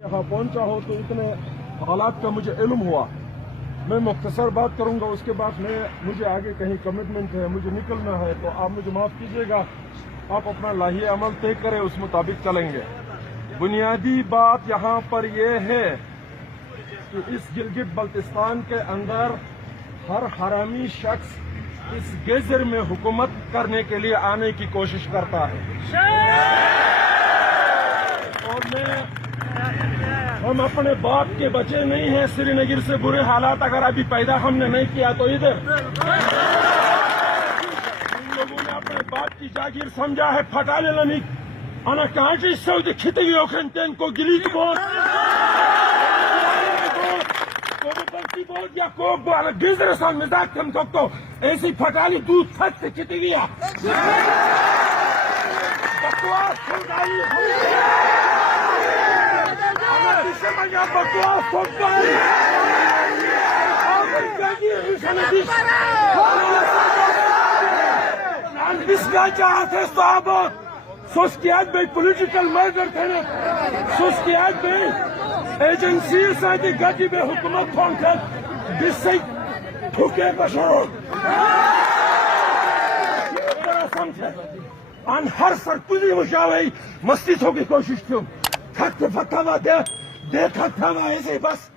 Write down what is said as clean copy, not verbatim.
یہاں پہنچا ہو تو اتنے حالات کا مجھے علم ہوا. میں مختصر بات کروں گا, اس کے بعد مجھے آگے کہیں کمٹمنٹ ہے, مجھے نکلنا ہے, تو آپ مجھے معاف کیجیے گا. آپ اپنا لاہی عمل طے کریں, اس مطابق چلیں گے. بنیادی بات یہاں پر یہ ہے کہ اس گلگت بلتستان کے اندر ہر حرامی شخص اس گیزر میں حکومت کرنے کے لیے آنے کی کوشش کرتا ہے. اور ہم اپنے باپ کے بچے نہیں ہیں. سری نگر سے برے حالات اگر ابھی پیدا ہم نے نہیں کیا تو ادھر ان لوگوں نے اپنے باپ کی جاگیر سمجھا ہے. پھٹالے لنی انا کانچی سعودی کھتگی اوکھنتین کو گلیک بہت یا کوک بو اگر گزر سان مزاق کم تو ایسی پھٹالی دودھ تھک سے کھتگی ہے. بکواس خودائی بکواس سوسکیات بے پولیٹیکل مرڈر تھے نا, سوسکیات بے ایجنسی ساتھی گاڑی بے حکومت فون کر جس سے ٹھوکے بشو ان ہر سر تجھے مشاوی مسجد ہوگی کوشش کیوں تھکتے پھکا ہوا دے تھکتا ہوا ایسے بس